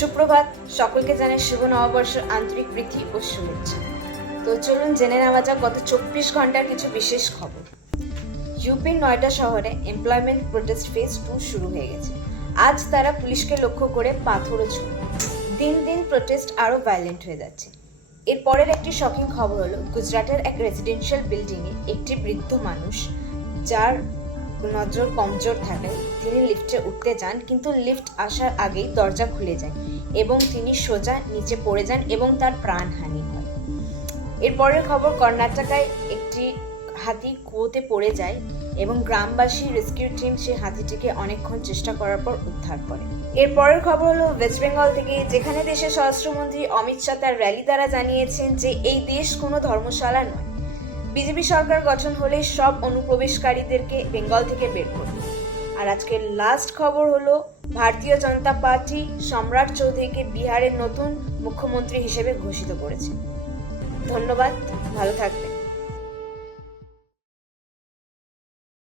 সুপ্রভাত, সকলকে জানাই শুভ নববর্ষের আন্তরিক প্রীতি ও শুভেচ্ছা। তো চলুন জেনে নেওয়া যাক গত 24 ঘন্টার কিছু বিশেষ খবর। ইউপির নয়ডা শহরে এমপ্লয়মেন্ট প্রোটেস্ট ফেজ 2 শুরু হয়ে গেছে। আজ তারা পুলিশকে লক্ষ্য করে পাথরও ছুঁড়ে। দিন দিন প্রোটেস্ট আরও ভায়োলেন্ট হয়ে যাচ্ছে। এর পরের একটি শকিং খবর হলো গুজরাটের এক রেসিডেন্সিয়াল বিল্ডিংয়ে একটি বৃদ্ধ মানুষ, যার নজর কমজোর থাকে, তিনি লিফটে উঠতে যান, কিন্তু লিফট আসার আগেই দরজা খুলে যায় এবং তিনি সোজা নিচে পড়ে যান এবং তার প্রাণহানি হয়। এরপরের খবর, কর্ণাটকায় একটি হাতি কুয়োতে পড়ে যায় এবং গ্রামবাসী রেস্কিউ টিম সেই হাতিটিকে অনেকক্ষণ চেষ্টা করার পর উদ্ধার করে। এরপরের খবর হলো ওয়েস্ট বেঙ্গল থেকে, যেখানে দেশের স্বরাষ্ট্রমন্ত্রী অমিত শাহ তার র্যালি দ্বারা জানিয়েছেন যে এই দেশ কোনো ধর্মশালা নয়। বিজেপি সরকার গঠন হলে সব অনুপ্রবেশকারীদেরকে বেঙ্গল থেকে বের করবে। আর আজকের লাস্ট খবর হলো ভারতীয় জনতা পার্টি সম্রাট চৌধুরীকে বিহারের নতুন মুখ্যমন্ত্রী হিসেবে ঘোষিত করেছে। ধন্যবাদ, ভালো থাকবেন।